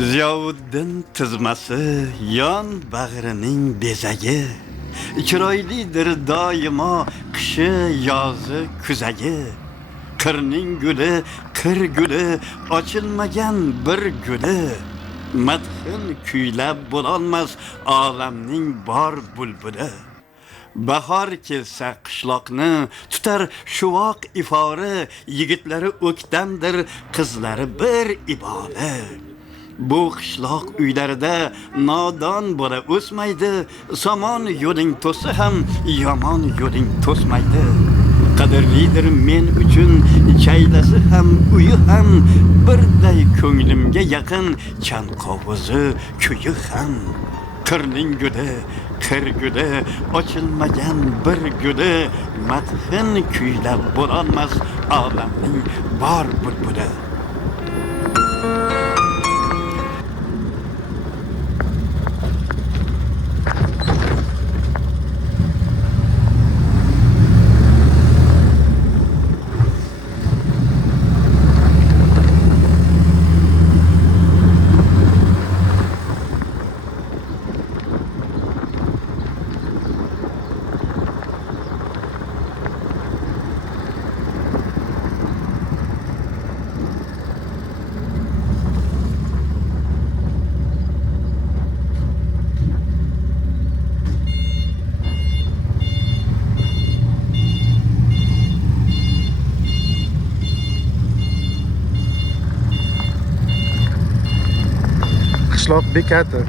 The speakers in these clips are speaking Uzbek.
Ziyovuddin tizmasi yon bag'rining bezagi, chiroylidir doimo qishi yozi kuzagi. Qirning guli qir guli, ochilmagan bir guli. Madhin kuylab bo'lolmas olamning bor bulbuli. Bahor kelsa qishloqni tutar shuvoq ifori, yigitlari o'ktamdir, qizlari bir iboli. Bu qishloq uylarida nodon bola o'smaydi, somon yo'ling to'sa ham yomon yo'ling to'smaydi. Qadrlidir men uchun chaylasi ham uyi ham, birday ko'nglimga yaqin chanqovuzi kuyi ham. Qirning guli qir guli, ochilmagan bir guli. Madhin kuylab bo'lolmas olamning bor bulbuli. Qishloq bekati.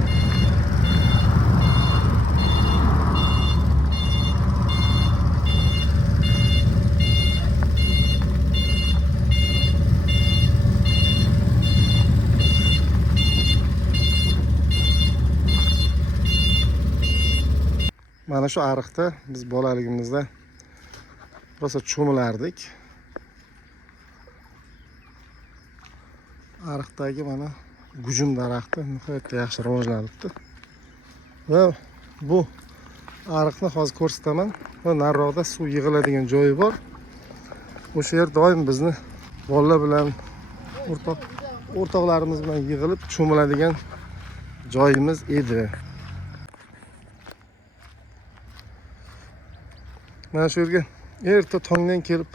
Mana shu ariqda biz bolaligimizda rosa cho'milardik. Ariqdagi mana gujum daraxti nihoyatda yaxshi rivojlanibdi. Va bu ariqni hozir ko'rsataman. Va nariroqda suv yig'iladigan joyi bor. O'sha yer doim bizni bolalar bilan o'rtoqlarimiz bilan yig'ilib cho'miladigan joyimiz edi. Mana shu yerga erta tongdan kelib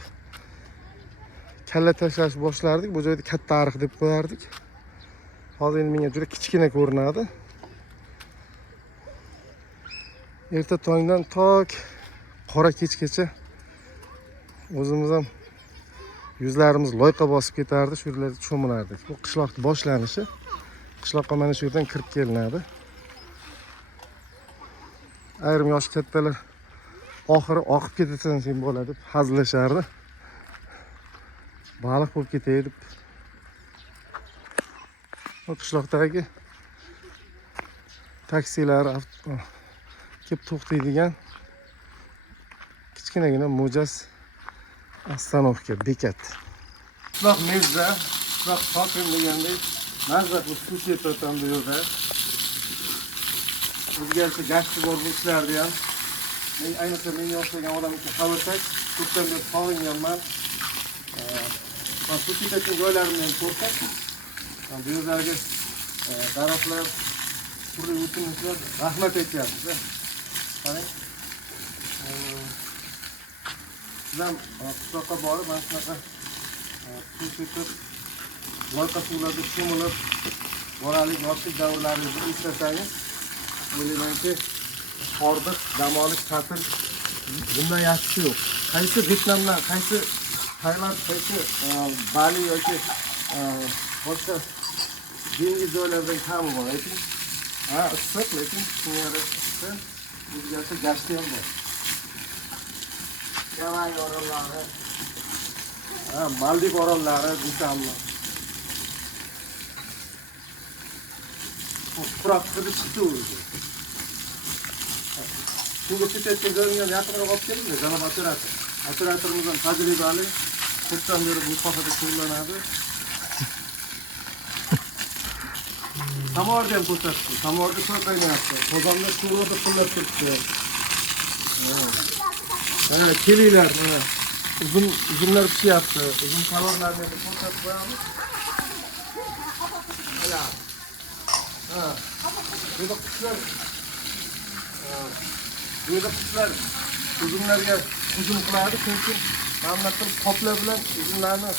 kalla tashlash boshlardik. Bu joyda katta ariq deb qo'yardik. Hozir endi menga juda kichkina ko'rinadi. Erta tongdan tok qora kechgacha o'zimiz ham yuzlarimiz loyqa bosib ketardi, shu yerlarda cho'milardik. Bu qishloqning boshlanishi. Qishloqqa mana shu yerdan kirib kelinadi. Ayrim yosh kattalar oxiri oqib ketasan sen bola deb hazillashardi. Baliq bo'lib ketay deb. Bu qishloqdagi taksilar kelib to'xtaydigan kichkinagina mo'jaz ostanovka, bekat. Qishloq mezza, qishloq hokim degandek mazza qilib suv sepayotgan bu yerda. O'zgarsa gashti bor bu ishlardi ham. Men ayniqsa men yoshlangan odam uchun xabarsak, ko'pdan beri sog'inganman. Suv sepayotgan joylarimni ham ko'rsak, bu yerdagi daraxtlar, turli o'simliklar rahmat aytyapmiz. Qarang. Sizlar qishloqqa borib, mana shunaqa suv sepib, loyqa suvlarda cho'milib, bolalik, yoshlik davrlaringizni eslasangiz, o'ylaymanki, hordiq, dam olish, ta'til bundan yaxshisi yo'q. Qaysi Vyetnamdan, qaysi Tailand, qaysi Bali yoki boshqa dengiz joylardan kami bor. Lekin issiq, lekin shunga issiq, o'zgarsa gashti ham bor. Yavay orollari, Maldiv orollari desammi. Tuproq qilib chiqdi o'zi. Suvga ketayotgan joyimdan yaqinroq olib keldim, janob operator. Operatorimiz ham tajribali, ko'pdan beri bu sohada shug'ullanadi. Samovarga ham ko'rsatdi. Samovarga suv qaynayapti. Qozonda suvni pullab turibdi. Mana kelinglar, mana uzumlar pishyapti. Uzum kalorlarni ko'rsatib qo'yamiz. Mana Ha. Bu da qushlar uzumlarga hujum qiladi, chunki mana bu qoplar bilan uzumlarni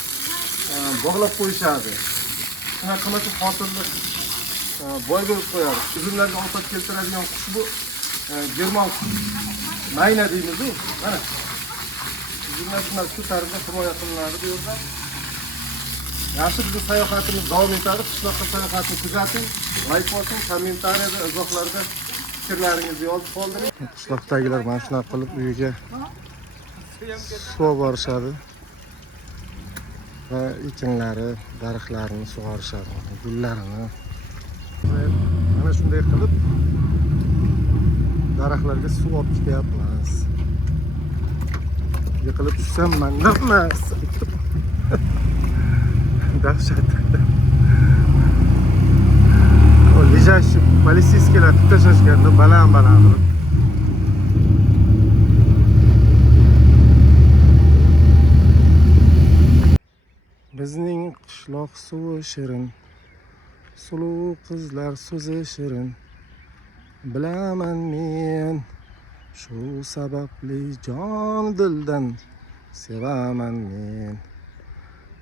bog'lab qo'yishadi. Shunaqa qilib hosilni boy bo'lib qo'yadi. Uzumlarga ovqat keltiradigan qush bu germon mayna deymiz-ku. Mana uzumlar shu tarzda himoya qilinadi bu yerda. Yaxshi, bizning sayohatimiz davom etadi. Qishloqqa sayohatni kuzating, like bosing, kommentariyada, izohlarda fikrlaringizni yozib qoldiring. Qishloqdagilar mana shunaqa qilib uyiga suv borishadi va ekinlari, daraxtlarini sug'orishadi, gullarini. Mana shunday qilib daraxtlarga suv olib ketyapmiz. Yiqilib tushsam manda emas. Dahshat. O лежащий полицейскиlar tutashashganda baland qilib. Bizning qishloq suvi shirin, suluv qizlar so'zi shirin. Bilaman men, shu sababli jon dildan sevaman men.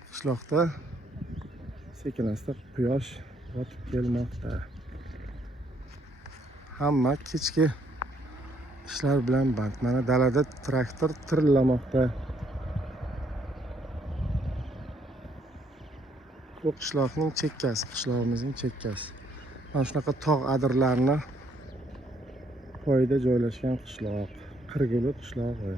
Qishloqda sekin-asta quyosh botib kelmoqda. Hamma kechki ishlar bilan band. Mana dalada traktor tirillamoqda. Bu qishloqning chekkasi, qishlog'imizning chekkasi. Mana shunaqa tog' adirlarni poyida joylashgan qishloq, Qirguli qishlog'i.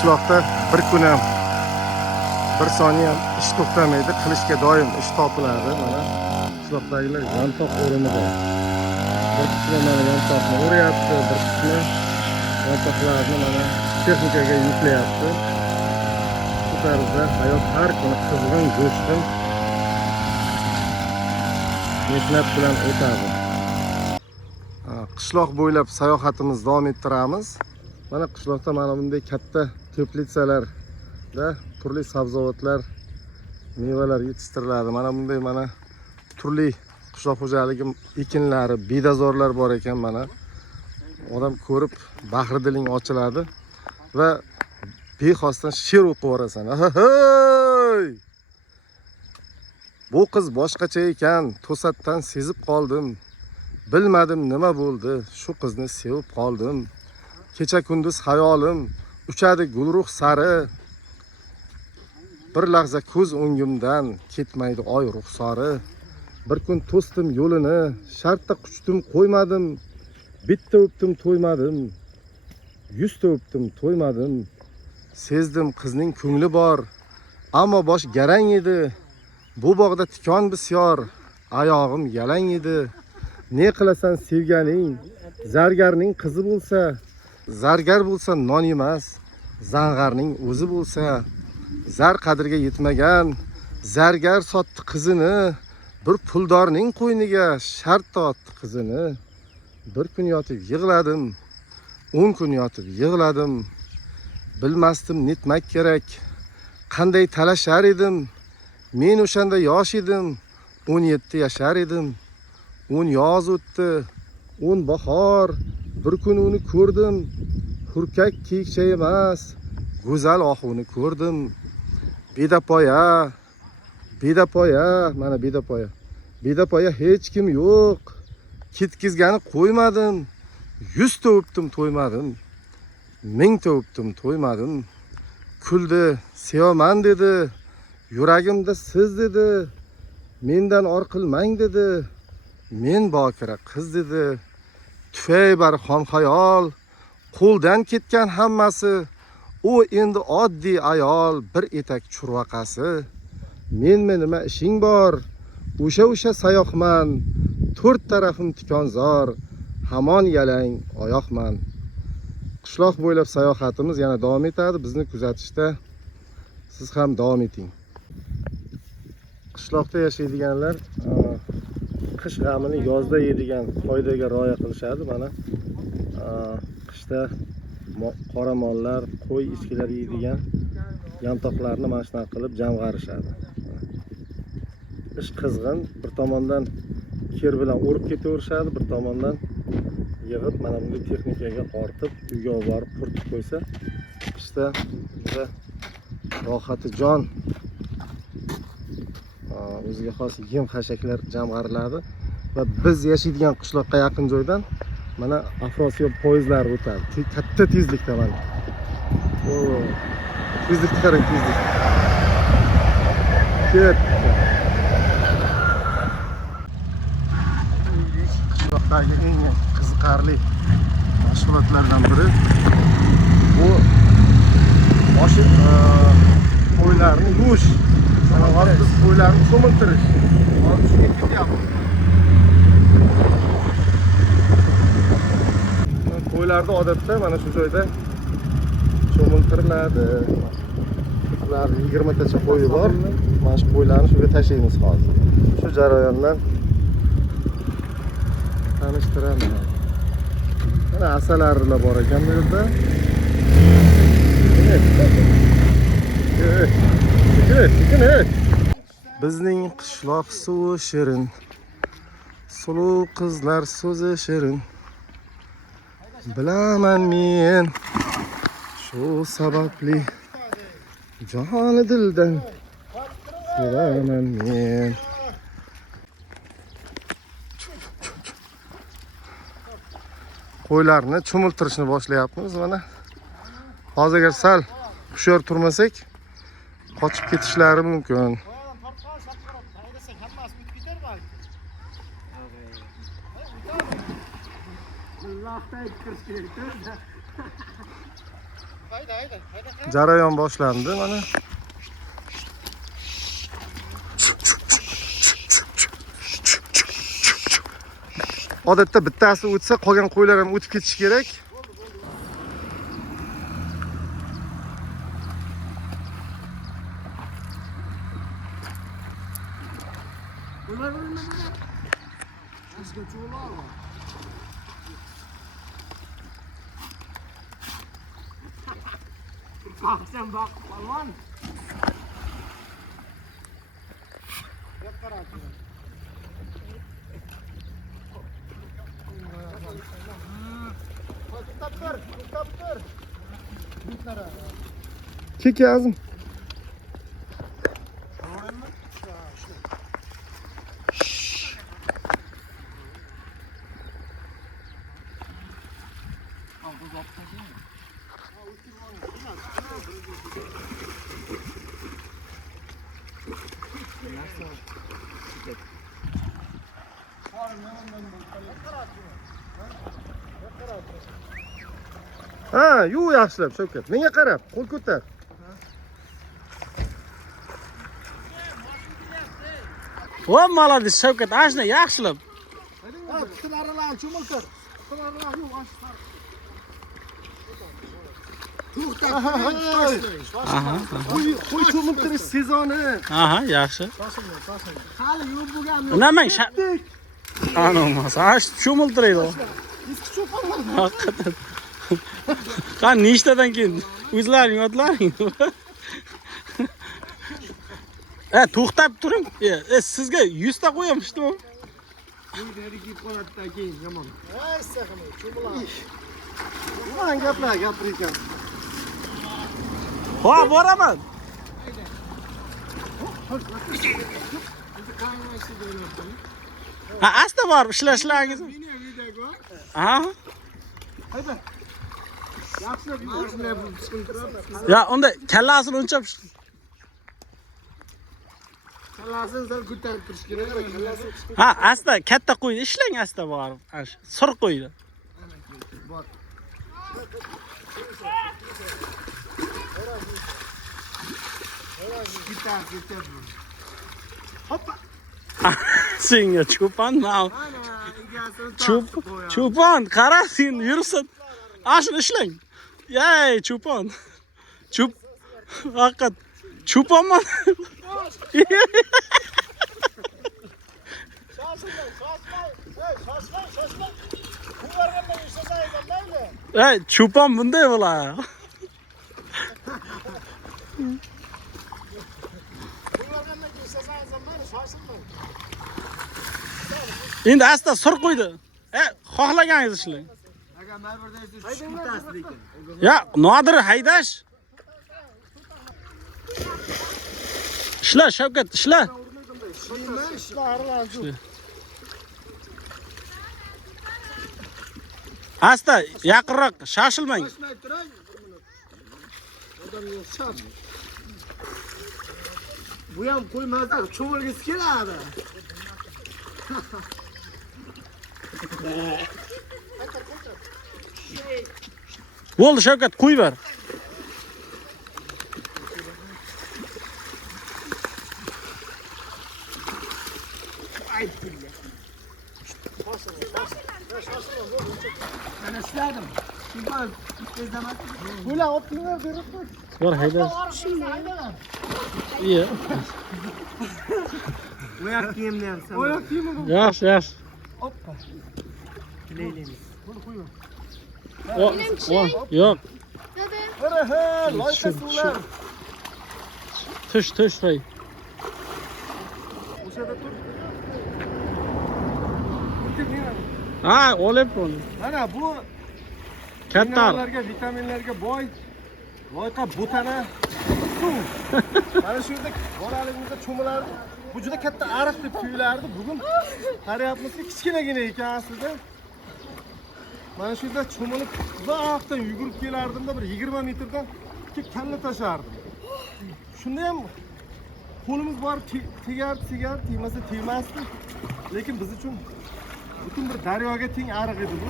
Qishloqda bir kun ham, bir soniya ham ish to'xtamaydi, qilishga doim ish topiladi. Mana qishloqdagilar yantoq o'rimida. Bir qismi mana yantoqni o'rayapti, bir qismi yantoqlarni mana texnikaga yuklayapti. Shu tarzda hayot har kuni qizg'in, jo'shqin mehnat bilan o'tadi. Qishloq bo'ylab sayohatimizni davom ettiramiz. Mana qishloqda mana bunday katta teplitsalarda turli sabzavotlar, mevalar yetishtiriladi. Mana bunday mana turli qishloq xo'jaligi ekinlari, bedazorlar bor ekan. Mana odam ko'rib bahri diling ochiladi va bexosdan she'r o'qib yuborasan. Bu qiz boshqacha ekan, to'satdan sezib qoldim. Bilmadim nima bo'ldi, shu qizni sevib qoldim. Kecha kunduz hayolim uchadi gulruh sari. Bir lahza ko'z o'ngimdan ketmaydi oy ruxsori. Bir kun to'sdim yo'lini, shartta quchdim qo'ymadim. Bitta o'pdim to'ymadim, 100 ta o'pdim to'ymadim. Sezdim qizning ko'ngli bor, ammo bosh garang edi. Bu bog'da tikon bisyor, oyog'im yalang edi. Ne qilasan sevganing, zargarning qizi bo'lsa, zargar bo'lsa non emas, zang'arning o'zi bo'lsa. Zar qadriga yetmagan zargar sotdi qizini, bir puldorning qo'yniga shart otdi qizini. Bir kun yotib yig'ladim, 10 kun yotib yig'ladim. Bilmasdim netmak kerak, qanday talashar edim. Men o'shanda yosh edim, 17 yashar edim. 10 yoz o'tdi, 10 bahor, bir kun uni ko'rdim. Hurkak kiyikcha emas, go'zal ohuni ko'rdim. Bedapoya, bedapoya, mana bedapoya. Bedapoya hech kim yo'q. Ketkizgani qo'ymadim. 100 ta o'pdim to'ymadim. 1000 ta o'pdim to'ymadim. Kuldi, sevaman dedi. Yuragimda siz dedi. Mendan or qilmang dedi. Men bokira qiz dedi. Tufay bar xom xayol, qo'ldan ketgan hammasi. U endi oddiy ayol, bir etak churvaqasi. Menmi nima ishing bor? O'sha sayoqman, to'rt tarafim tikonzor, hamon yalang oyoqman. Qishloq bo'ylab sayohatimiz yana davom etadi. Bizni kuzatishda siz ham davom eting. Qishloqda yashaydiganlar qish g'amini yozda yeydigan qoidaga rioya qilishadi. Mana qishda qora mollar, qo'y, echkilar yeydigan yantoqlarni mana shunaqa qilib jamg'arishadi. Ish qizg'in, bir tomondan ker bilan o'rib ketaverishadi, bir tomondan yig'ib mana bunday texnikaga ortib uyga olib borib quritib qo'ysa, qishda juda rohati jon o'ziga xos yem xashaklar jamg'ariladi va biz yashaydigan qishloqqa yaqin joydan mana Afrosiyob poyezdlari o'tadi. Katta tezlikda mana. Tezlikni qarang, tezlik. Qishloqdagi eng qiziqarli mashg'ulotlardan biri bu qo'ylarni yuvish. Hozir biz qo'ylarni cho'miltirish. Hozir shunga ketyapmiz. Qo'ylarni odatda mana shu joyda cho'miltiriladi. Ular 20 tacha qo'yi bor. Mana shu qo'ylarni shunga tashlaymiz hozir. Shu jarayondan tanishtiraman. Mana asalarilar bor ekan bu yerda. Bizning qishloq suvi shirin, suluv qizlar so'zi shirin. Bilaman men shu sababli joni dildan sevaman men. Qo'ylarni cho'miltirishni boshlayapmiz mana. Hozir agar sal hushyor turmasak, qochib ketishlari mumkin. Jarayon boshlandi mana. Odatda bittasi o'tsa, qolgan qo'ylar ham o'tib ketishi kerak. Baksan bak balon. Kek yazım. Ha, yuv yaxshilab Shavkat. Menga qarab, qo'l ko'tar. Voy, молодец, Shavkat, ashna yaxshilab. Ha, qutlarni cho'miltir. Qutlarni yuv ashtar. Qo'y cho'miltirish sezoni. Aha, yaxshi. Hali yuv bo'lgan. Unamang, ana mas, ash cho'miltiraydi. Eski cho'ponlar. Haqiqatan. Qan nechtadan keyin o'zlaring yodlaring. To'xtab turing. Sizga 100 ta qo'yamishdim. Nima gaplar gapirgan? Ha, boraman. Ha, asta bor ishlashlaringiz. Aha. Ya, unda kallasini uncha Kallasini sal ko'tarib turish kerak. Ha, asta katta qo'yni ishlang asta borib. Sir qo'ydi. Bor. Hoppa. Senga cho'pan, mana. Cho'pon, qara sen yursin. Ashuni ishlang. Yey, cho'pon. Haqiqat. Cho'ponman. Ey, cho'pon bunday bo'ladi. Endi asta sur qo'ydi. Xohlaganingiz ishlang. Agar ma'burda bitasi lekin. Ya, Nodir haydash. Ishla, Shavkat, ishla. Asta, yaqinroq, shoshilmang. Bu ham qo'ymasa cho'milgisi keladi. Bo'ldi, Shavkat, qo'y ber. Mana ishladim. Bular optinglar berib qo'y. Bor, haydash. Iya. Oyoq kiyimni ham sen. Oyoq kiyimi bu. Yaxshi, yaxshi. Hoppa. Leylaymiz. Buni qo'ying. Yo'q. Qara, loyqa suvlar. Tush, hay. O'sha yerda tur. Ha, olib buni. Mana bu Katta. vitaminlarga boy loyqa butana suv. Mana shu yerda bolaligimizda cho'milardi. Bu juda katta ariq deb tuyulardi. Bugun qarayapmizki, kichkinagina ekan aslida. Mana shu yerda cho'milib uzoqdan yugurib kelardimda, bir 20 metrdan kalla tashlardim. Shunda ham qo'limiz borib tegardi, tegmasa tegmasdi. Lekin biz uchun butun bir daryoga teng ariq edi bu.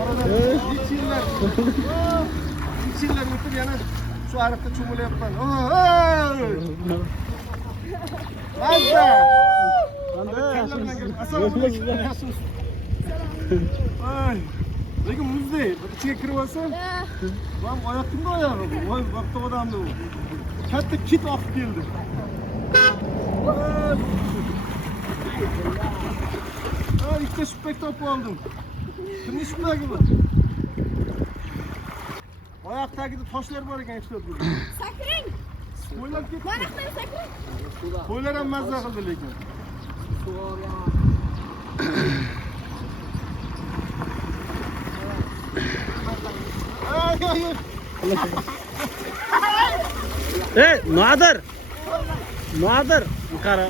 Oradan yillar o'tib yana shu ariqda cho'milyapman. Mazza! Assalomu alaykum. Ay, lekin muzdey, ichiga kirib olsa, men oyoqimda oyog'i bu. Voy, vaqtda odamni bu. Katta kit oqib keldi. Ay, ikkita shippak topib oldim. Kimning shippagi bu? Oyoq tagida toshlar bor ekan, ishlab turdi. Sakring! Qo'ylar ketdi. Mana qilib sakring! Qo'ylar ham mazza qildi lekin. Ey, Nodir. Qara.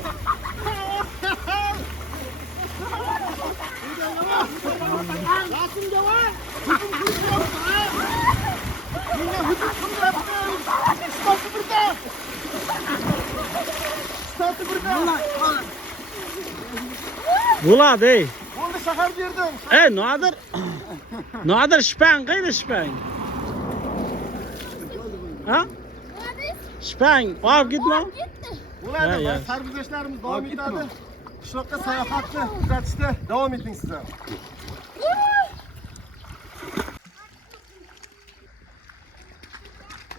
Bo'ladi, ey. Bo'ldi, shahar berdim. Ey, Nodir shpang qayda shpang? Ha? Shpang, olib ketma. Bo'ladi, Ya. sarguzashtlarimiz davom etadi. Qishloqqa sayohatni kuzatishda davom eting sizlar.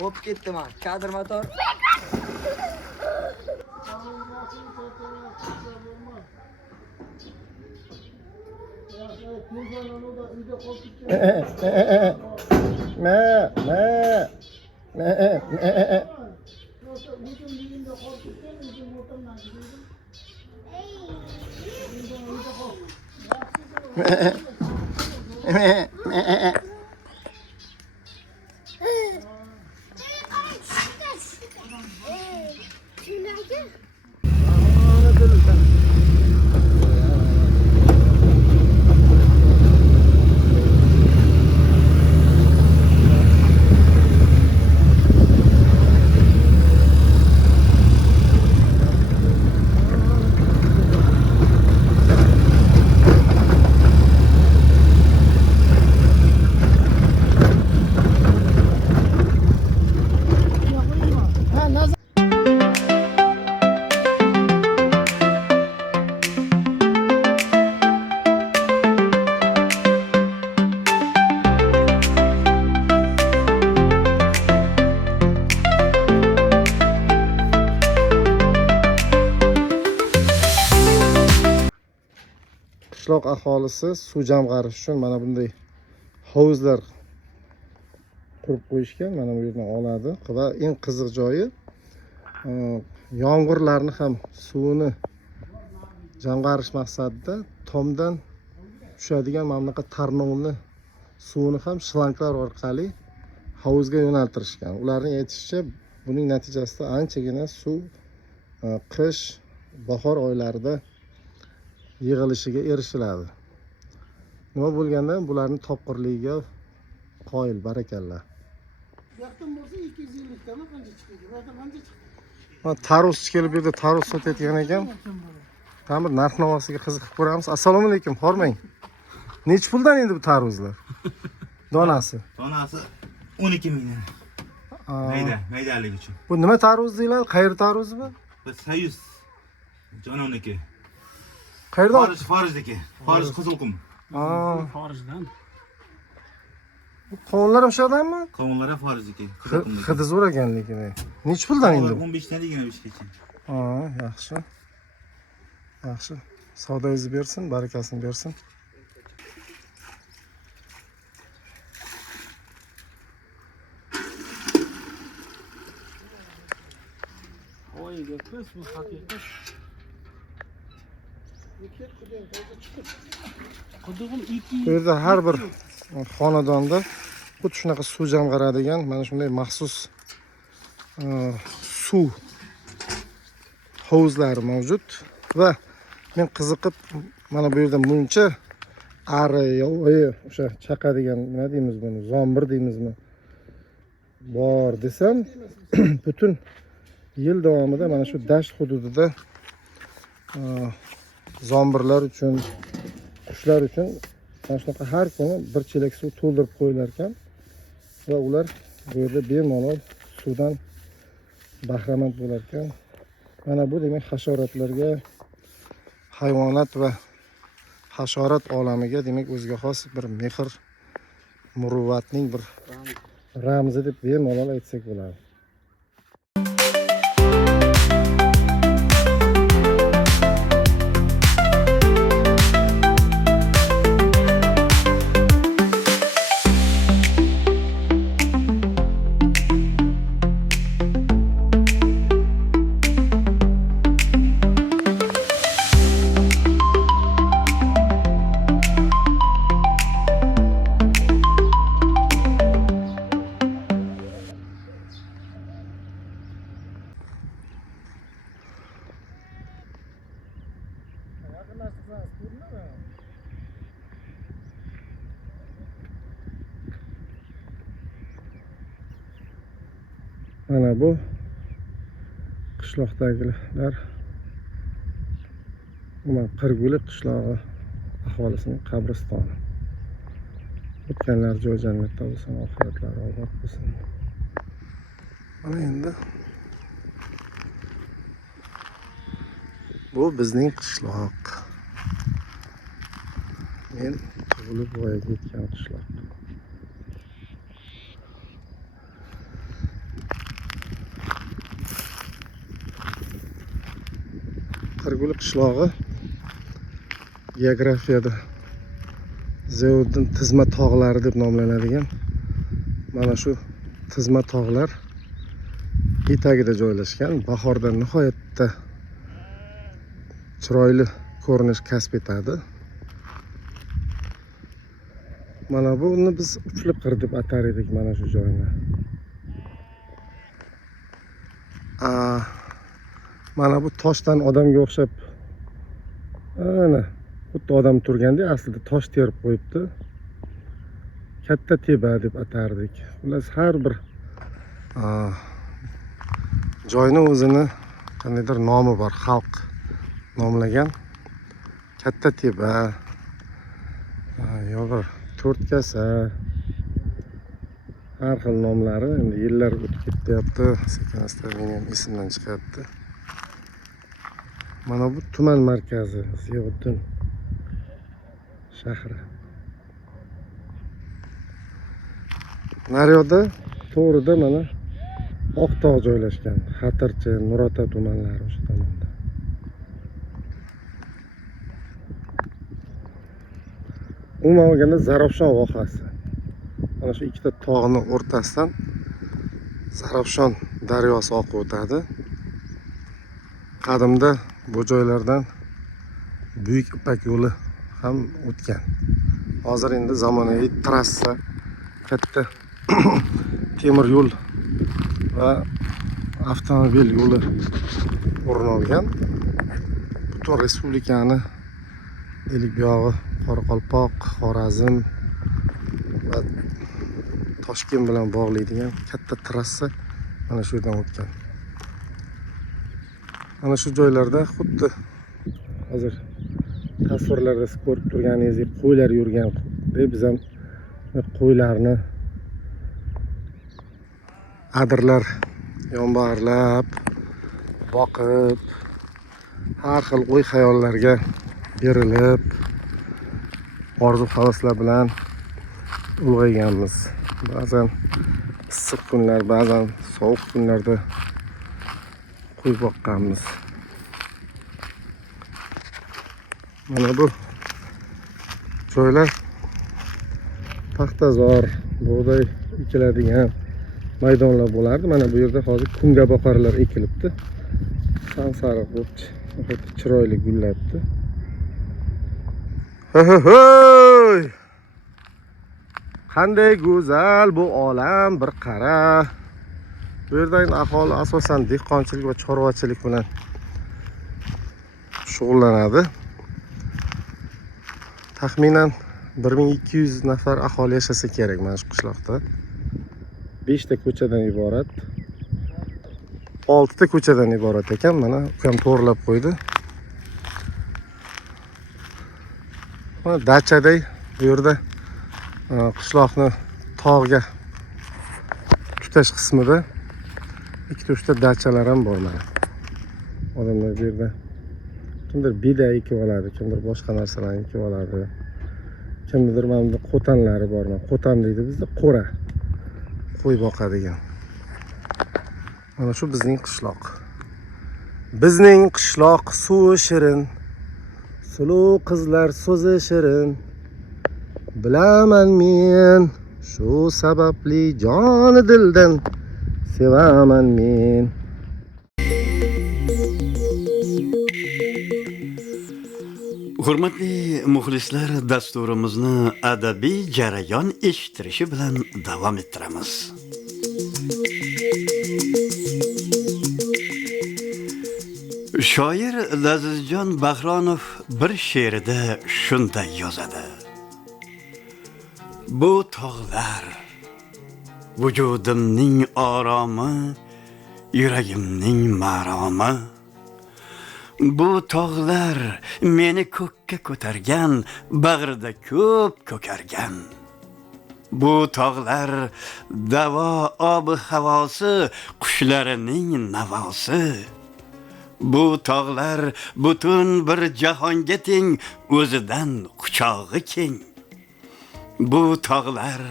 Hop ketdim ha. Kadr motor. qishloq aholisi suv jamg'arish uchun mana bunday hovuzlar qurib qo'yishgan. Mana bu yerdan oladi va eng qiziq joyi yomg'irlarni ham suvini jamg'arish maqsadida tomdan tushadigan mana bunaqa tarnovni suvini ham shlanklar orqali hovuzga yo'naltirishgan. Ularning aytishicha, buning natijasida anchagina suv qish, bahor oylarida yig'ilishiga erishiladi. Nima bo'lganda ham bularning topqirligiga qoyil, barakalla. Yoqdan bo'lsa 250 tama qancha chiqadi? Buyoqdan qancha chiqdi? Mana tarvuz kelib bu yerda tarvuz sotayotgan ekan. Tamir narx-navosiga qiziqib ko'ramiz. Assalomu alaykum, hormang. Nech puldan endi bu tarvuzlar? Donasi. Donasi 12 mingdan. Maydalik uchun. Bu nima tarvuz deyiladi? Qayer tarvuzi bu? Bu Soyuz jononiki. Qayerdan? Forijdagi. Forij Qizilqum. Xorijdan. Qovunlar ham shulardanmi? Qovunlar Forijdagi. Hidi zo'r ekan lekin. Nech puldan endi? 15 dan 25gacha. Yaxshi. Yaxshi. Savdoyingizni bersin, barakasini bersin. Oyiga ko'z bu haqiqat. Quduqim 2. Bu yerda har bir xonadonda xuddi shunaqa suv jamg'aradigan mana shunday maxsus suv hovuzlari mavjud va men qiziqib mana bu yerda muncha ari, yo'yi o'sha chaqadigan nima deymiz buni, zombir deymizmi? Bor desam, butun yil davomida mana shu dasht hududida zombirlar uchun, qushlar uchun mana shunaqa har kuni bir chelak suv to'ldirib qo'yilar ekan va ular bu yerda bemalol suvdan bahramand bo'lar ekan. Mana bu demak hasharotlarga, hayvonot va hasharot olamiga demak o'ziga xos bir mehr, muruvvatning bir ramzi deb bemalol aytsak bo'ladi. Mana bu qishloqdagilar umuman Qirguli qishlog'i aholisining qabristoni. O'tganlar joy jannatda bo'lsin, oxiratlari obod bo'lsin. Mana endi bu bizning qishloq. Men tug'ilib voyaga yetgan qishloq. Qirguli qishlog'i geografiyada Zevuddin Tizma tog'lari deb nomlanadigan mana shu Tizma tog'lar etagida joylashgan. Bahorda nihoyatda chiroyli ko'rinish kasb etadi. Mana buni biz Uchli qir deb atar edik mana shu joyni. Mana bu toshdan odamga o'xshab, ana xuddi odam turgandek, aslida tosh terib qo'yibdi. Katta teba deb atardik. Xullas har bir joyni o'zini qandaydir nomi bor, xalq nomlagan. Katta teba, yo bir to'rtkasa, har xil nomlari endi yillar o'tib ketyapti, sekin-asta meni ham esimdan chiqyapti. Mana bu tuman markazi Zevuddin shahri. Naryoqda to'g'rida mana Oqtog' joylashgan. Xatirchi, Nurota tumanlari o'sha tomonda. umuman olganda Zarafshon vohasi. Mana shu ikkita tog'ni o'rtasidan Zarafshon daryosi oqib o'tadi. Qadimda bu joylardan Buyuk Ipak yo'li ham o'tgan. Hozir endi zamonaviy trassa, katta temir yo'l va avtomobil yo'li o'rin olgan. Butun respublikani deylik buyog'i Qoraqalpoq, Xorazm va Toshkent bilan bog'laydigan katta trassa mana shu yerdan o'tgan. Mana shu joylarda xuddi hozir tasvirlarda siz ko'rib turganingizdek qo'ylar yurgan. Biz ham qo'ylarni adirlar yonbag'irlab boqib, har xil o'y-xayollarga berilib, orzu-havaslar bilan ulg'ayganmiz. Ba'zan issiq kunlar, ba'zan sovuq kunlarda qo'y boqqanmiz. Mana bu joylar paxtazor, bug'doy ekiladigan maydonlar bo'lardi. Mana bu yerda hozir kungaboqarlar ekilibdi. Sansariq bo'lib, chiroyli gullabdi. Hoy! Qanday go'zal bu olam, bir qara. Bu yerdagi aholi asosan dehqonchilik va chorvachilik bilan shug'ullanadi. Taxminan 1200 nafar aholi yashasa kerak mana shu qishloqda. 5 ta ko'chadan iborat. 6 ta ko'chadan iborat ekan. Mana ukam to'g'rilab qo'ydi. Mana dachaday bu yerda qishloqni tog'ga tutash qismida 2-3 ta dachalar ham bor mana. Odamlar bu yerda kimdir bida ekib oladi, kimdir boshqa narsalarni ekib oladi. Kimdir mana bu qo'tanlari bor. Qo'tan deydi bizda, qo'ra. Qo'y boqadigan. Mana shu bizning qishloq. Bizning qishloq suvi shirin, suluv qizlar so'zi shirin. Bilaman men, shu sababli joni dildan sevaman men. Hurmatli muxlislar, dasturimizni adabiy jarayon eshittirishi bilan davom ettiramiz. Shoir Lazizjon Bahronov bir she'rida shunday yozadi. Bu tog'lar vujudimning oromi, yuragimning maromi. Bu tog'lar meni ko'kka ko'targan, bag'rida ko'p ko'kargan. Bu tog'lar davo obi havosi, qushlarining navosi. Bu tog'lar butun bir jahonga teng, o'zidan quchog'i keng. Bu tog'lar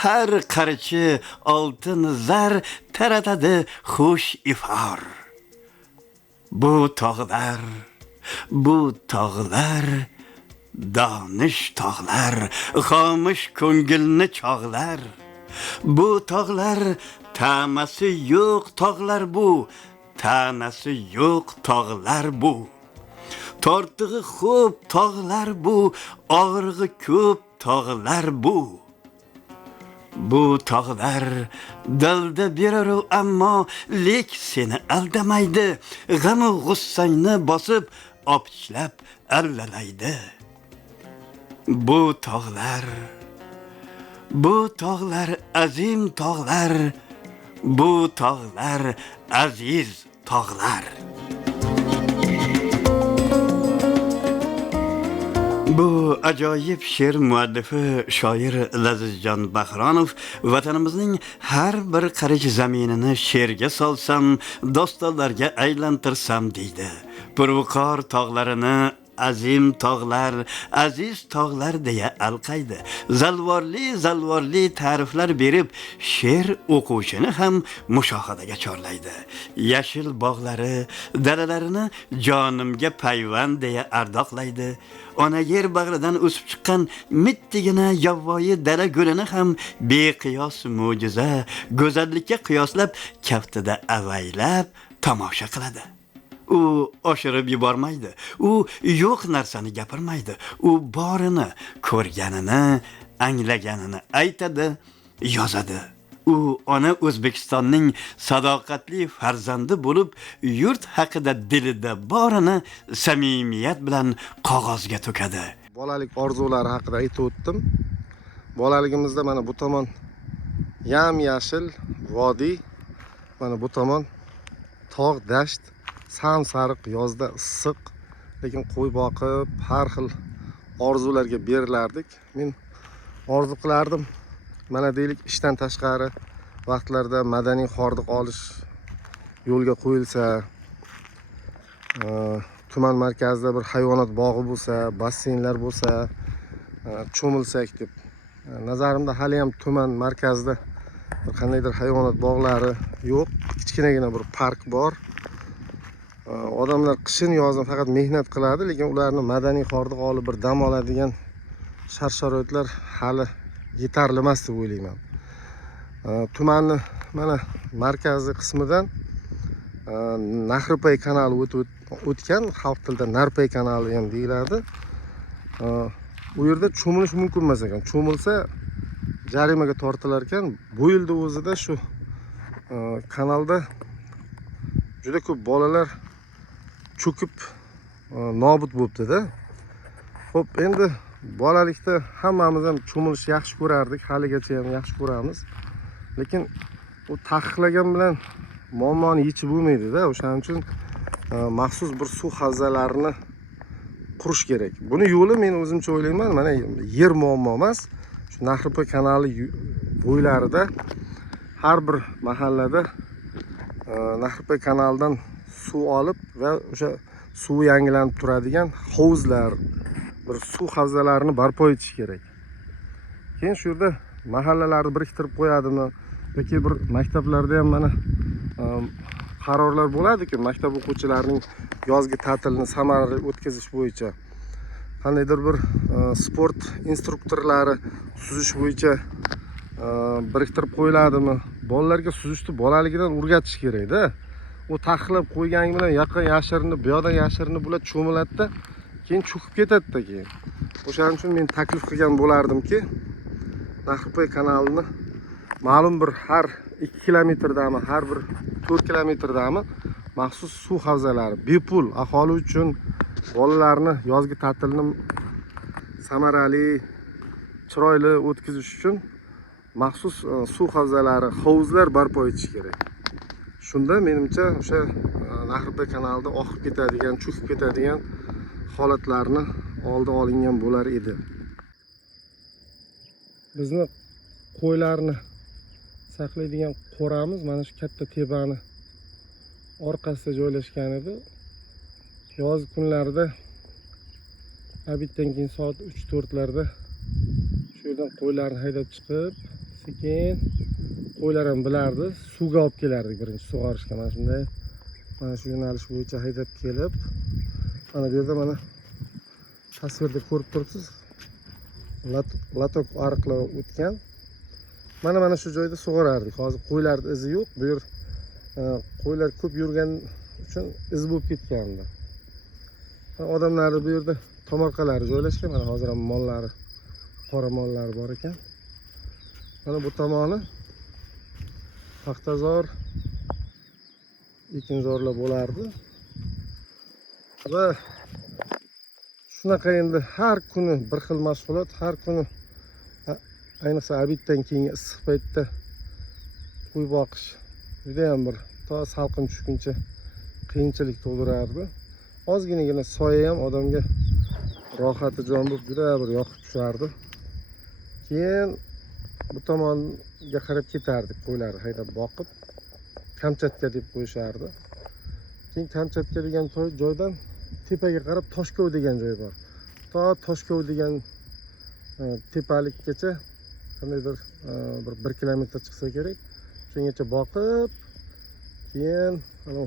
har qarichi oltin zar taratadi xush ifor. Bu tog'lar donish tog'lar, xomush ko'ngilni chog'lar. Bu tog'lar ta'masi yo'q tog'lar bu, ta'nasi yo'q tog'lar bu. Tortig'i xo'p tog'lar bu, og'rig'i ko'p tog'lar bu. Bu tog'lar dalda beraru ammo lek seni aldamaydi. G'am u g'ussangni bosib opichlab allalaydi. Bu tog'lar azim tog'lar, bu tog'lar aziz tog'lar. Bu ajoyib she'r muallifi shoir Lazizjon Bahronov vatanimizning har bir qarich zaminini she'rga solsam, dostonlarga aylantirsam deydi. Purvuqor tog'larini azim tog'lar, aziz tog'lar deya alqaydi. Zalvorli ta'riflar berib, she'r o'quvchini ham mushohadaga chorlaydi. Yashil bog'lari, dalalarini jonimga payvand deya ardoqlaydi. Ona yer bag'ridan o'sib chiqqan mittigina yovvoyi dala gulini ham beqiyos mo'jiza, go'zallikka qiyoslab kaftida avaylab tomosha qiladi. U oshirib yubormaydi. U yo'q narsani gapirmaydi. U borini, ko'rganini, anglaganini aytadi, yozadi. U ona O'zbekistonning sadoqatli farzandi bo'lib, yurt haqida dilida borini samimiyat bilan qog'ozga to'kadi. Bolalik orzulari haqida aytib o'tdim. Bolaligimizda mana bu tomon yam-yashil vodiy, mana bu tomon tog' dasht, sam-sariq, yozda issiq, lekin qo'y boqib, har xil orzularga berilardik. Men orzu qilardim, mana deylik ishdan tashqari vaqtlarda madaniy hordiq olish yo'lga qo'yilsa, tuman markazida bir hayvonot bog'i bo'lsa, basseynlar bo'lsa, cho'milsak deb. Nazarimda hali ham tuman markazida bir qandaydir hayvonot bog'lari yo'q, kichkinagina bir park bor. Odamlar qishin yozin faqat mehnat qiladi, lekin ularni madaniy hordiq olib bir dam oladigan shart-sharoitlar hali yetarli emas deb o'ylayman. Tumanni mana markaziy qismidan Nahripay kanali o'tgan, xalq tilida Narpay kanali ham deyiladi. U yerda cho'milish mumkin emas ekan. Cho'milsa jarimaga tortilar ekan. Bu yilda o'zida shu kanalda juda ko'p bolalar cho'kib nobud bo'libdi-da. Xo'p, endi bolalikda hammamiz ham cho'milish yaxshi ko'rardik, haligacha ham yaxshi ko'ramiz. Lekin u taqiqlagan bilan muammoni yechib bo'lmaydi-da. O'shaning uchun maxsus bir suv havzalarini qurish kerak. Buni yo'li men o'zimcha o'ylayman, mana yer muammo emas. Shu Nahripay kanali bo'ylarida har bir mahallada Nahripay kanalidan suv olib va o'sha suv yangilanib turadigan hovuzlar, bir suv havzalarini barpo etish kerak. Keyin shu yerda mahallalarni biriktirib qo'yadimi yoki bir maktablarda ham mana qarorlar bo'ladi-ku, maktab o'quvchilarining yozgi ta'tilini samarali o'tkazish bo'yicha qandaydir bir sport instruktorlari suzish bo'yicha biriktirib qo'yiladimi? Bolalarga suzishni bolaligidan o'rgatish kerak-da. U taqiqlab qo'ygan bilan yaqin yashirini, bu yoqdan yashirini bular cho'miladi-da, keyin cho'kib ketadi-da keyin. O'shaning uchun men taklif qilgan bo'lardimki, Nahripay kanalini ma'lum bir har 2 kilometrdami, har bir 4 kilometrdami maxsus suv havzalari bepul aholi uchun bolalarni yozgi ta'tilni samarali, chiroyli o'tkazish uchun maxsus suv havzalari, hovuzlar barpo etish kerak. Shunda menimcha o'sha Nahripay kanalida oqib ketadigan, cho'kib ketadigan holatlarni oldi olingan bo'lar edi. Bizni qo'ylarni saqlaydigan qo'ramiz mana shu katta tepani orqasida joylashgan edi. Yoz kunlarida obeddan keyin soat 3-4 larda shu yerdan qo'ylarni haydab chiqib, sekin qo'ylar ham bilardi, suvga olib kelardik birinchi sug'orishga. Mana shunday, mana shu yo'nalish bo'yicha haydab kelib, mana bu yerda mana tasvirda ko'rib turibsiz, latok orqali o'tgan. Mana shu joyda sug'orardik. Hozir qo'ylarning izi yo'q. Bu yer qo'ylar ko'p yurgan uchun iz bo'lib ketgandi. Odamlar bu yerda tomorqalari joylashgan. Mana hozir ham mollari, qora mollari bor ekan. Mana bu tomoni paxtazor, ekinzorlar bo'lardi. Va shunaqa endi har kuni bir xil mashg'ulot, har kuni ayniqsa obeddan keyingi issiq paytda qo'y boqish juda ham bir to salqin tushguncha qiyinchilik tug'dirardi. Ozginagina soya ham odamga rohati jon bo'lib juda bir yoqib tushardi. Keyin bu tomonga qarab ketardik, qo'ylarni haydab boqib, Kamchatka deb qo'yishardi. Keyin Kamchatka degan joydan tepaga qarab Toshkov degan joy bor. To Toshkov degan tepalikgacha qandaydir bir 1 kilometr chiqsa kerak. Shungacha boqib, keyin ana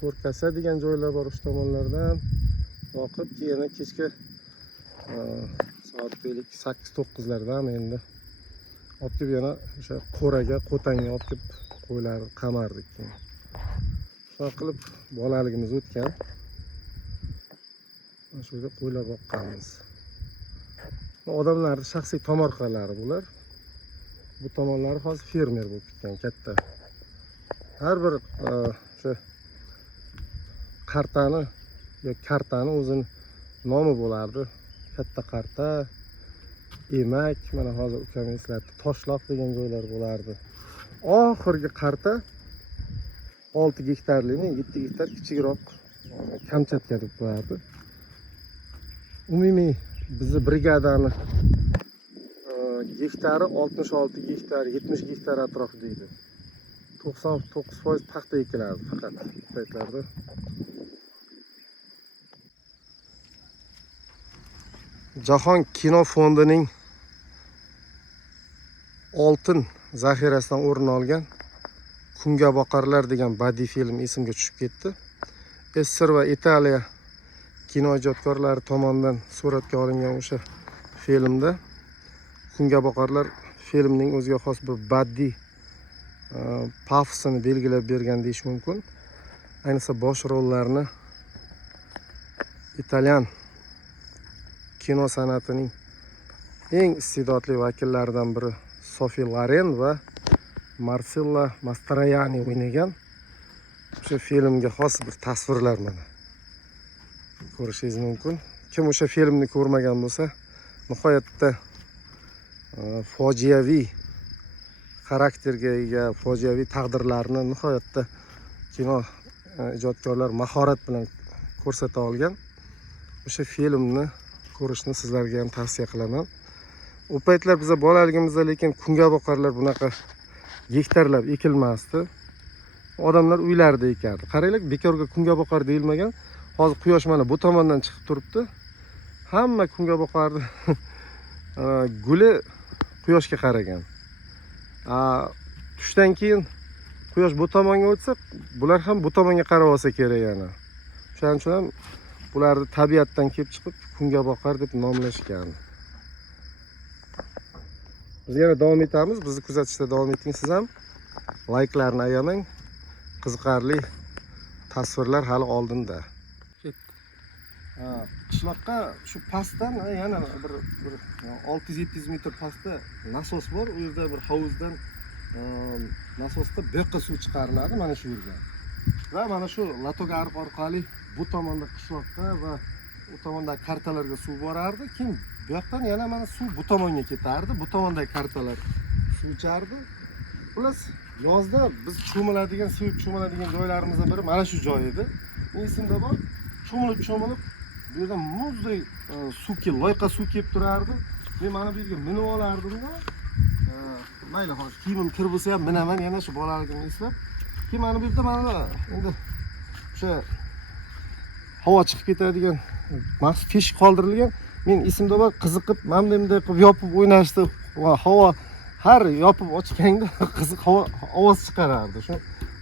To'rkasa degan joylar bor o'sha tomonlardan boqib, keyin kechga soat 8-9larda endi olib kelib yana o'sha qo'raga, qo'tanga olib kelib qo'ylar qamardik keyin. Shunaqa qilib bolaligimiz o'tgan. Mana shu yerda qo'ylar boqqanmiz. Odamlarning shaxsiy tomorqalari bular. Bu tomonlari hozir fermer bo'lib ketgan, katta. Har bir o'sha qartani yoki kartani o'zini nomi bo'lardi. Katta qarta, emak, mana hozir ukam eslatdi, toshloq degan joylar bo'lardi. Oxirgi qarta 6 gektarlikmi, 7 gektar kichikroq Kamchatka deb qo'yardi. Umumiy bizni brigadani gektari 66 gektar, 70 gektar atrofida edi. 99% paxta ekilardi faqat bu paytlarda. Jahon kino fondining oltin zaxirasidan o'rin olgan Kunga boqarlar degan badiiy film esimga tushib ketdi. SSR va Italiya kino ijodkorlari tomonidan suratga olingan o'sha filmda Kunga boqarlar filmning o'ziga xos bir badiiy pafosini belgilab bergan deyish mumkin. Ayniqsa bosh rollarni italyan kino san'atining eng iste'dodli vakillaridan biri Sofi Loren va Marcello Mastroianni o'ynagan. O'sha filmga xos bir tasvirlar mana ko'rishingiz mumkin. Kim o'sha filmni ko'rmagan bo'lsa, nihoyatda fojiaviy xarakterga ega, fojiaviy taqdirlarni nihoyatda kino ijodkorlar mahorat bilan ko'rsata olgan. O'sha filmni ko'rishni sizlarga ham tavsiya qilaman. U paytlar biz bolaligimizda lekin kunga boqarlar bunaqa gektarlab ekilmasdi. Odamlar uylarida ekardi. Qaranglar, bekorga kunga boqar deyilmagan. Hozir quyosh mana bu tomondan chiqib turibdi. Hamma kunga boqardi. Guli quyoshga qaragan. Tushdan keyin quyosh bu tomonga o'tsa, bular ham bu tomonga qarab olsa kerak yana. Shuning uchun ham bularni tabiatdan kelib chiqib kunga boqar deb nomlashgan. Biz yana davom etamiz. Bizni kuzatishda davom eting siz ham. Layklarni ayamang. Qiziqarli tasvirlar hali oldinda. Qishloqqa shu pastdan yana bir 600-700 metr pastda nasos bor. U yerda bir hovuzdan nasosda beqqa suv chiqariladi mana shu yerga. Va mana shu latogarib orqali bu tomonda qishloqqa va u tomondagi kartalarga suv borardi. Keyin bu yoqdan yana mana suv bu tomonga ketardi. Bu tomondagi kartalar suv ichardi. Plus yozda biz cho'miladigan, sevib cho'miladigan joylarimizdan biri mana shu joy edi. Esimda bor. Cho'milib bu yerda muzdek loyqa suv kelib turardi. Men mana bu yerga minib olardim-da. Mayli, hozir kiyimim kir bo'lsa ham minaman, yana shu bolaligimni eslab. Keyin mana bu yerda mana endi o'sha havo chiqib ketadigan maxsus teshik qoldirilgan. Men esimda bor, qiziqib, mamdemda qilib yopib o'ynashdi va havo har yopib ochganda qiziq ovoz chiqarardi. Shu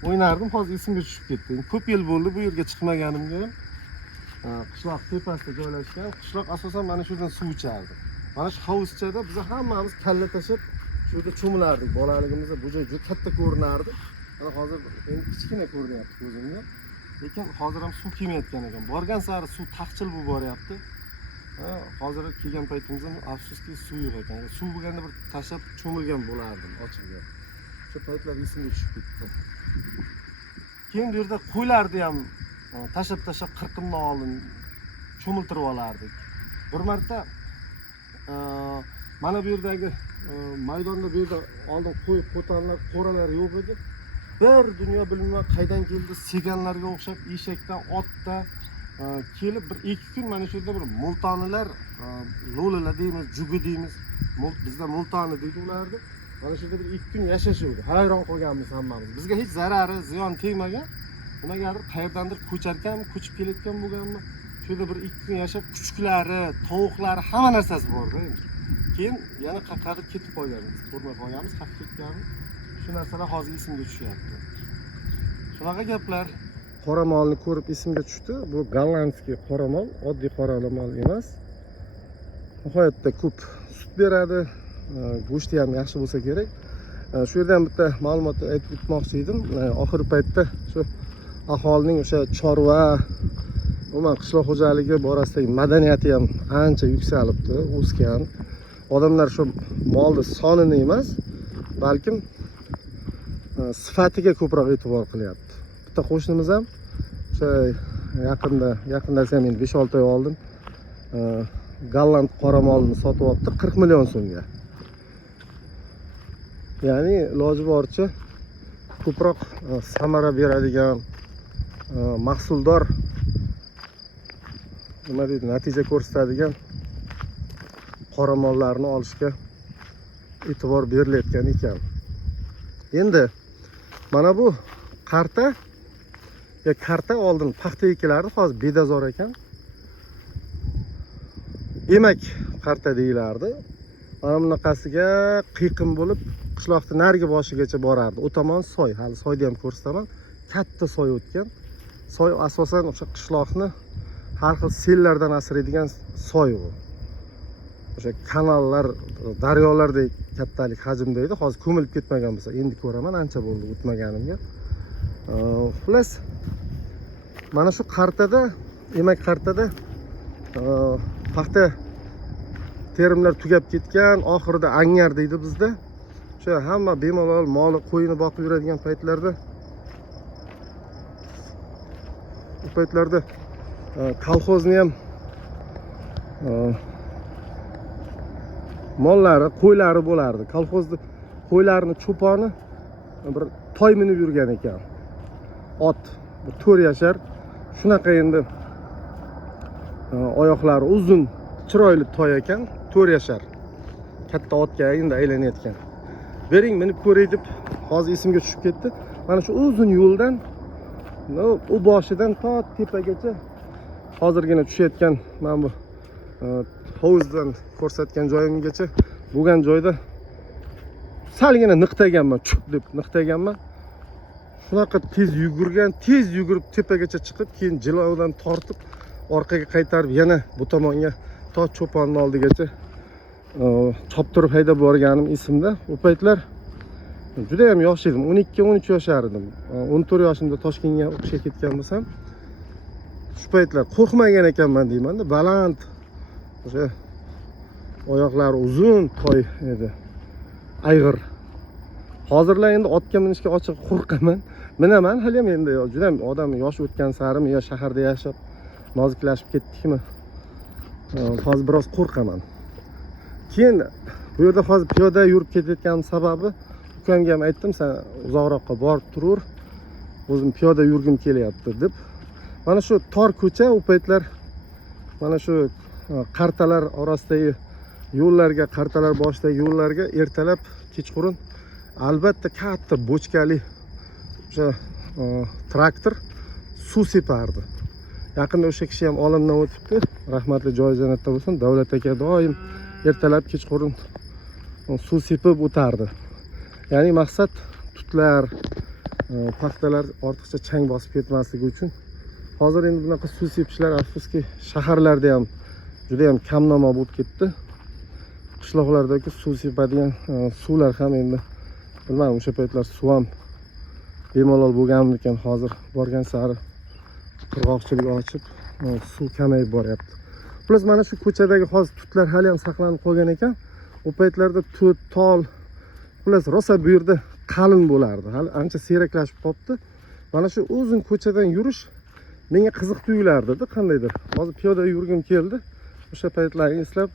o'ynardim, hozir esimga tushib ketdi. Ko'p yil bo'ldi bu yerga chiqmaganimga. Qishloq tepasida joylashgan. Qishloq asosan mana shu yerdan suv ichardi. Mana shu hovuzchada biz hammamiz kalla tashib shu yerda cho'milardik. Bolaligimizda bu joy juda katta ko'rinardi. Mana hozir endi kichkina ko'rinyapti ko'zimga. Lekin hozir ham suv kelmayotgan ekan. Borgan sari suv taqchil bo'lib boryapti. Hozir kelgan paytimizda afsuski suv yo'q ekan. Suv bo'lganda bir tashab cho'milgan bo'lardim ochiqga. Shu paytlar esimga tushib ketdi. Keyin bu yerda qo'ylarni ham tashab qirqimdan oldin cho'miltirib olardik. Bir marta mana bu yerdagi maydonda bu yerda oldin qo'y, qo'tanlar, qo'ralar yo'q edi. Bir dunyo bilmayman qaydan keldi, seganlarga o'xshab eshakdan, otdan kelib bir 2 kun mana shu yerda bir multonilar, lo'lilar deymiz, jugi deymiz. Bizda multoni deydi ularni. Mana shu yerda bir 2 kun yashashuvdi. Hayron qolganmiz hammamiz. Bizga hech zarari, ziyon tegmagan. Nimagadir qayerdandir ko'charkan, ko'chib kelayotgan bo'lganmi? Shu shu yerda bir 2 kun yashab, kuchuklari, tovuqlari, hamma narsasi bor-da. Keyin yana qaqarib ketib qolganmiz. Ko'rmay qolganmiz, qaqib ketganmiz. Shu narsalar hozir esimga tushyapti. Shunaqa gaplar. Qoramolni ko'rib esimga tushdi. Bu gollandskiy qoramol, oddiy qoramol emas. Nihoyatda ko'p sut beradi, go'shti ham yaxshi bo'lsa kerak. Shu yerda ham bitta ma'lumot aytib o'tmoqchi edim. Oxirgi paytda shu aholining o'sha chorva, umuman qishloq xo'jaligi borasidagi madaniyati ham ancha yuksalibdi, o'sgan. Odamlar shu molni sonini emas, balkim sifatiga ko'proq e'tibor qilyapti. Bitta qo'shnimiz ham o'sha yaqinda ham endi 5-6 oy oldin golland qoramolini sotib olibdi 40 million so'mga. Ya'ni iloji boricha ko'proq samara beradigan, mahsuldor, nima deydi, natija ko'rsatadigan qoramollarni olishga e'tibor berilayotgan ekan. Endi mana bu qarta oldin paxta ekilardi, hozir bedazor ekan. Emak qarta deyilardi. Mana bunaqasiga qiyiqim bo'lib, qishloqning narigi boshigacha borardi. O tomon soy, hali soyni ham ko'rsataman. Katta soy o'tgan. Soy asosan o'sha qishloqni har xil sellardan asraydigan soy u. O'sha kanallar, daryolardek kattalik hajmda edi. Hozir ko'milib ketmagan bo'lsa, endi ko'raman, ancha bo'ldi o'tmaganimga. Xullas, mana shu qartada, emak qartada paxta terimlar tugab ketgan, oxirida angar deydi bizda. O'sha hamma bemalol moli, qo'yini boqib yuradigan paytlarda kolxozni ham mollari, qo'ylari bo'lardi. Kolxozda qo'ylarni cho'poni bir toy minib yurgan ekan. Ot, bir 4 yashar. Shunaqa endi oyoqlari uzun, chiroyli toy ekan, 4 yashar. Katta otga endi aylanayotgan. Bering, minib ko'ray deb hozir esimga tushib ketdi. Mana shu uzun yo'ldan u boshidan to tepagacha hozirgina tushayotgan mana bu hovuzdan ko'rsatgan joyimgacha bo'lgan joyda salgina niqtaganman, chuq deb niqtaganman. Shunaqa tez yugurib tepagacha chiqib, keyin jilovdan tortib orqaga qaytarib yana bu tomonga to cho'ponning oldigacha choptirib haydab borganim esimda. U paytlar juda ham yosh edim, 12-13 yoshar edim. 14 yoshimda Toshkentga o'qishga ketgan bo'lsam, shu paytlar qo'rqmagan ekanman deyman-da, baland, o'sha oyoqlari uzun toy edi. Ayg'ir. Hozirlar endi otga minishga ochiq qo'rqaman. Minaman, hali ham endi juda ham odam yosh o'tgan sari yo shaharda yashab noziklashib ketdikmi, hozir biroz qo'rqaman. Keyin bu yerda hozir piyoda yurib ketayotganim sababi, ukamga ham aytdim, sen uzoqroqqa borib turur, o'zim piyoda yurgim kelyapti deb. Mana shu tor ko'cha, u paytlar mana shu qartalar orasidagi yo'llarga, qartalar boshidagi yo'llarga ertalab, kechqurun albatta katta bochkali o'sha traktor suv separdi. Yaqinda o'sha kishi ham olamdan o'tibdi, rahmatli joyi jannatda bo'lsin. Davlat aka doim ertalab, kechqurun suv sepib o'tardi. Ya'ni maqsad tutlar, paxtalar ortiqcha chang bosib ketmasligi uchun. Hozir endi bunaqa suv sepishlar afsuski shaharlarda ham juda ham kamnamo bo'lib ketdi. Qishloqlardagi suv sepadigan suvlar ham endi bilmadim, o'sha paytlar suv ham bemalol bo'lganmikan, hozir borgan sari qirg'oqchilik ochib suv kamayib boryapti. Plus mana shu ko'chadagi hozir tutlar hali ham saqlanib qolgan ekan. O paytlarda tut, tol, plus rosa bu yerda qalin bo'lardi. Hali ancha seraklashib qopti. Mana shu uzun ko'chadan yurish menga qiziq tuyulardi-da, qandaydir. Hozir piyoda yurgim keldi. O'sha paytlarni eslab,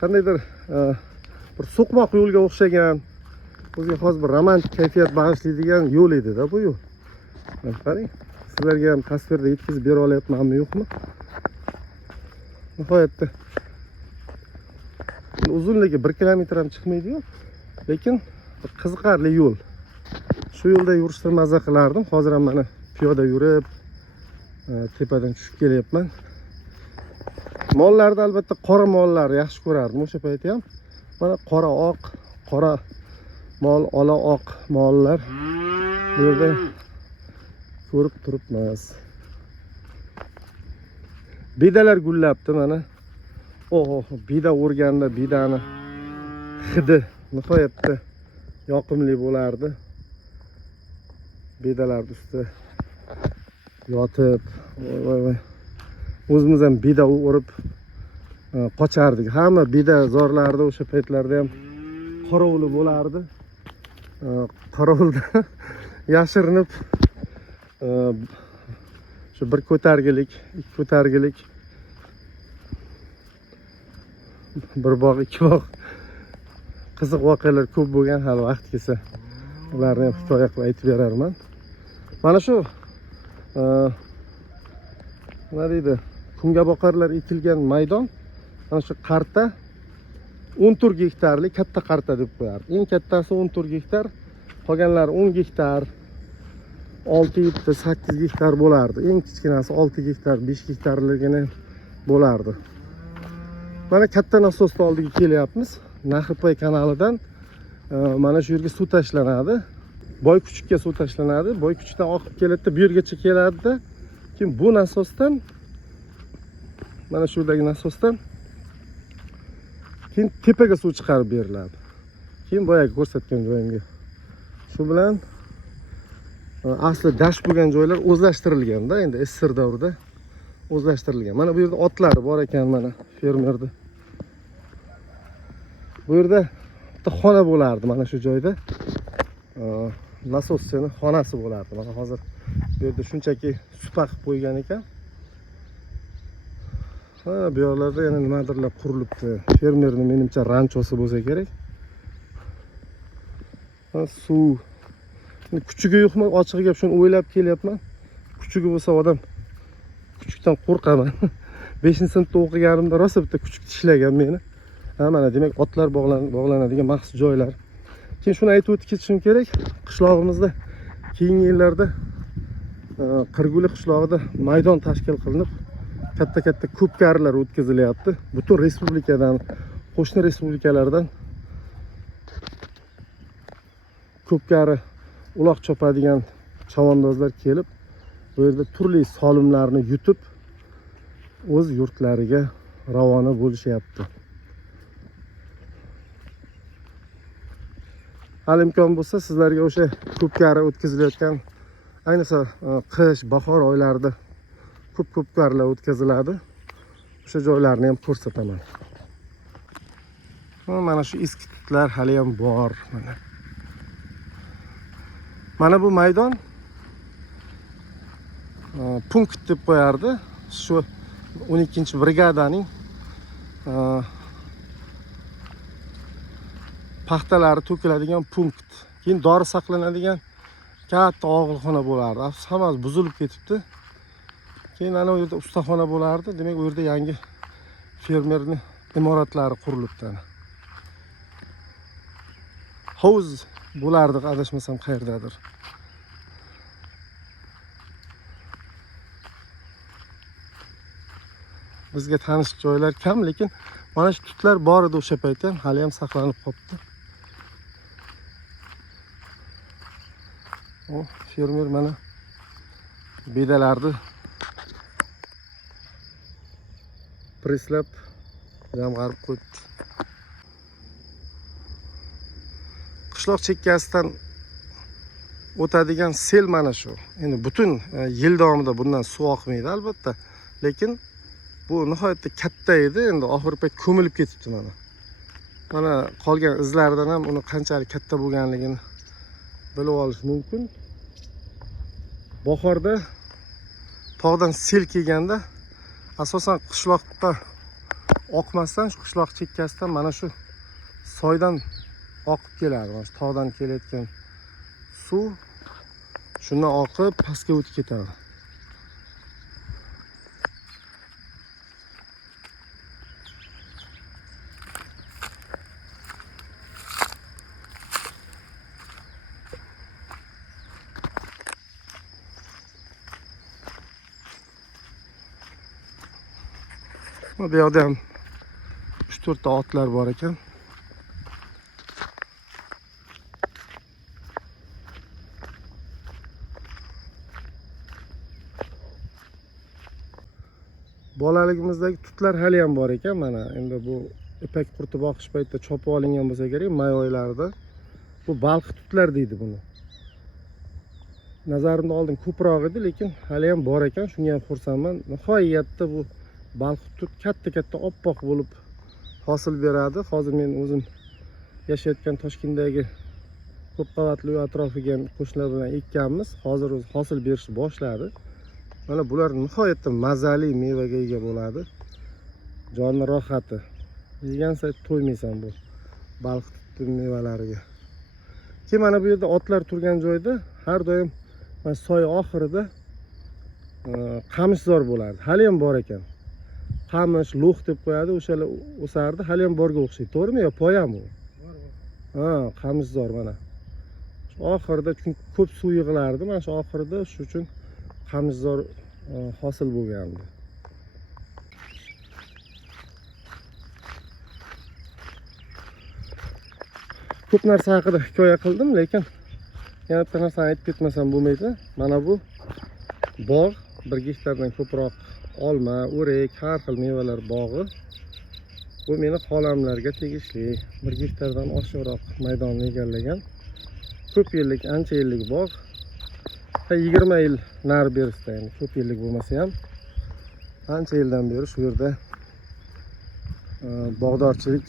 qandaydir bir so'qmoq yo'lga o'xshagan, o'ziga xos bir romantik kayfiyat bag'ishlaydigan yo'l edi-da bu yo'l. Qarang, sizlarga ham tasvirda yetkazib bera olyapmanmi, yo'qmi? Nihoyatda uzunligi 1 kilometr ham chiqmaydi-yu, lekin qiziqarli yo'l. Shu yo'lda yurishni maza qilardim. Hozir ham mana piyoda yurib, tepadan tushib kelyapman. Mollarni albatta qora mollar yaxshi ko'rardim o'sha paytda ham. Mana qora oq, qora mol, ola oq mollar bu yerda ko'rib turibmiz. Bedalar gullabdi mana. Beda o'rganda bedani hidi nihoyatda yoqimli bo'lardi. Bedalar ustida yotib, voy. O'zimiz ham beda o'rib qochardik. Hamma beda zorlarida o'sha paytlarda ham qorovuli bo'lardi. Qorovulda yashirinib shu bir ko'targilik, ikki ko'targilik, bir bog' ikki bog' qiziq voqealar ko'p bo'lgan hali vaqt kelsa. Ularni ham hikoya qilib aytib berarman. Mana shu nima deydi? Kungaboqarlar ekilgan maydon. Mana shu qarta 14 gektarlik katta qarta deb qo'yardi. Eng kattasi 14 gektar, qolganlari 10 gektar, 6, 7, 8 gektar bo'lardi. Eng kichkinasi 6 gektar, 5 gektarligini bo'lardi. Mana katta nasosning oldiga kelyapmiz. Nahipay kanalidan mana shu yerga suv tashlanadi. Boykuchukka suv tashlanadi. Boykuchukdan oqib keladi, bu yergacha keladi. Keyin bu nasosdan mana shu yerdagi nasosdan keyin tepaga suv chiqarib beriladi. Keyin boyagi ko'rsatgan joyimga. Shu bilan asli dash bo'lgan joylar o'zlashtirilganda, endi SSR davrida o'zlashtirilgan. Mana bu yerda otlar bor ekan, mana fermerda. Bu yerda bitta xona bo'lardi mana shu joyda. Nasosning xonasi bo'lardi. Mana hozir bu yerda shunchaki supa qilib qo'ygan ekan. Bu yerlarda yana nimadirlar qurilibdi. Fermerning menimcha ranchosi bo'lsa kerak. Suv. Kuchugi yo'qmi? Ochiq gap, shuni o'ylab kelyapman. Kuchugi bo'lsa odam kuchukdan qo'rqaman. 5-sinfda o'qiganimda rosa bitta kuchuk tishlagan meni. Mana demak otlar bog'lanadigan maxsus joylar. Keyin shuni aytib o'tib ketishim kerak. Qishlog'imizda keyingi yillarda Qirguli qishlog'ida maydon tashkil qilinib, katta ko'pkarilar o'tkazilyapti. Butun respublikadan, qo'shni respublikalardan ko'pkari uloq chopadigan chavandozlar kelib, bu yerda turli solimlarni yutib o'z yurtlariga ravona bo'lishyapti. Hali imkon bo'lsa sizlarga o'sha ko'pkari o'tkazilayotgan, ayniqsa qish, bahor oylarida ko'pkarilar o'tkaziladi. O'sha joylarni ham ko'rsataman. Mana shu eski tutlar hali ham bor. Mana bu maydon punkt deb qo'yardi. Shu 12-brigadaning paxtalari to'kiladigan punkt. Keyin dori saqlanadigan katta og'ilxona bo'lardi. Afsus, hammasi buzilib ketibdi. Keyin ana u yerda ustaxona bo'lardi. Demak, u yerda yangi fermerning imoratlari qurilibdi. Hovuz bo'lardi, adashmasam qayerdadir. Bizga tanish joylar kam, lekin mana shu tutlar bor edi o'sha paytda ham, hali ham saqlanib qolibdi. Fermer mana bedalarni preslab jamg'arib qo'ydi. Qishloq chekkasidan o'tadigan sel mana shu. Endi butun yil davomida bundan suv oqmaydi albatta, lekin bu nihoyatda katta edi. Endi oxirgi payt ko'milib ketibdi mana. Mana qolgan izlaridan ham uni qanchalik katta bo'lganligini bilib olish mumkin. Bahorda tog'dan sel kelganda asosan qishloqqa oqmasdan, shu qishloq chekkasidan mana shu soydan oqib keladi. Mana shu tog'dan kelayotgan suv shundan oqib pastga o'tib ketadi. Bu yoqda ham 3-4 ta otlar bor ekan. Bolaligimizdagi tutlar hali ham bor ekan. Mana endi bu ipak qurti boqish paytida chopib olingan bo'lsa kerak, may oylarida. Bu balqi tutlar deydi buni. Nazarimda oldin ko'proq edi, lekin hali ham bor ekan. Shunga ham xursandman. Nihoyatda bu balqi tut katta-katta oppoq bo'lib hosil beradi. Hozir men o'zim yashayotgan Toshkentdagi ko'p qavatli uy atrofiga qo'shnilar bilan ekkanmiz. Hozir o'zi hosil berishni boshladi. Mana bular nihoyatda mazali mevaga ega bo'ladi. Jonni rohati. Yegan sayin to'ymaysan bu balqi tut mevalariga. Keyin mana bu yerda otlar turgan joyda har doim mana soy oxirida qamishzor bo'lardi. Hali ham bor ekan. Qamish, lux deb qo'yadi, o'shalar o'sardi. Hali ham borga o'xshaydi, to'g'rimi yo poyami u? Ha, qamishzor mana. Shu oxirida chunki ko'p suv yig'ilardi, mana shu oxirida shu uchun qamishzor hosil bo'lgandi. Ko'p narsa haqida hikoya qildim, lekin yana bitta narsani aytib ketmasam bo'lmaydi. Mana bu bog' 1 gektardan ko'proq olma, o'rik, har xil mevalar bog'i. Bu meni xolamlarga tegishli 1 gektardan oshiqroq maydonni egallagan. Ko'p yillik, ancha yillik bog'. 20 yil nar berisda, ya'ni ko'p yillik bo'lmasa ham ancha yildan beri shu yerda bog'dorchilik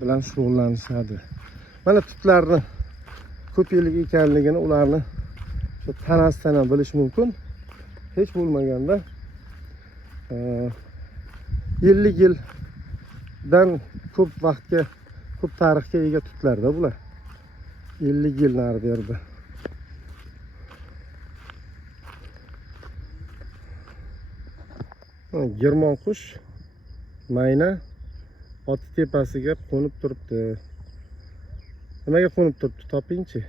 bilan shug'ullanishadi. Mana tutlarni ko'p yillik ekanligini ularni shu tanasidan ham bilish mumkin. Hech bo'lmaganda 50 yildan ko'p vaqtga, ko'p tarixga ega tutlarda bular. 50 yil nar berdi. Girmon qush mayna ot tepasiga qo'nib turibdi. Nimaga qo'nib turibdi? Topingchi.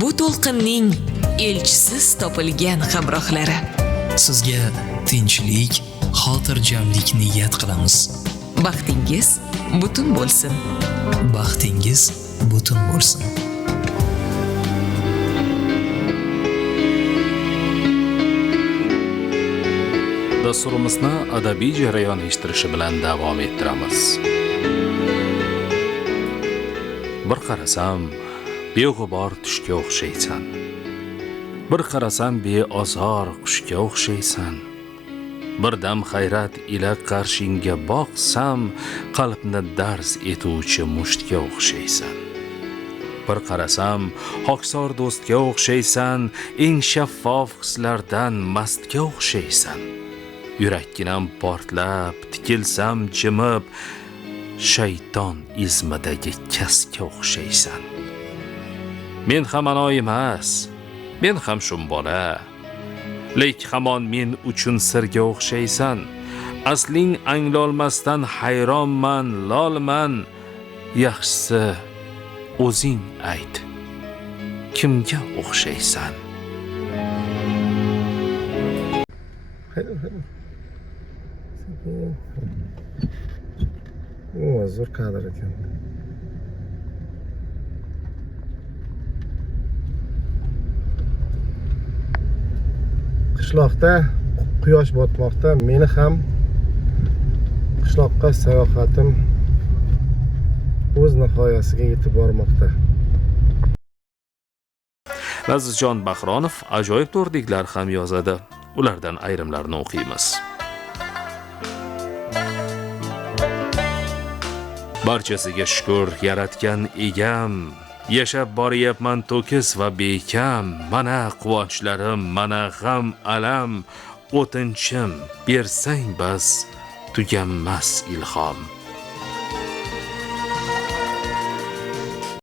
Bu to'lqinning elchisiz topilgan hamrohlari. Sizga tinchlik, xotirjamlik niyat qilamiz. Baxtingiz butun bo'lsin. Baxtingiz butun bo'lsin. Dasturimizni adabiy jarayon eshittirishi bilan davom ettiramiz. Bir qarasam, beg'ubor tushga o'xshaysan. Bir qarasam, beozor qushga o'xshaysan. Birdam hayrat ila qarshingga boqsam, qalbni dars etuvchi mushtga o'xshaysan. Bir qarasam, hoksor do'stga o'xshaysan, eng shaffof hislardan mastga o'xshaysan. Yurakkinam portlab, tikilsam jimib, shayton izmidagi kasga o'xshaysan. Men ham ano emas, men ham shum bola. Lek hamon men uchun sirga o'xshaysan. Asling anglolmasdan hayronman, lolman. Yaxshisi o'zing ayt. Kimga o'xshaysan? Zo'r kadr ekan. Qishloqda quyosh botmoqda. Meni ham qishloqqa sayohatim o'z nihoyasiga yetib bormoqda. Lazizjon Bahronov ajoyib to'rdiklar ham yozadi. Ulardan ayrimlarini o'qiymiz. Barchasiga shukr yaratgan egam, yashab boryapman to'kis va bekam. Mana quvonchlarim, mana g'am alam, o'tinchim bersang bas tuganmas ilhom.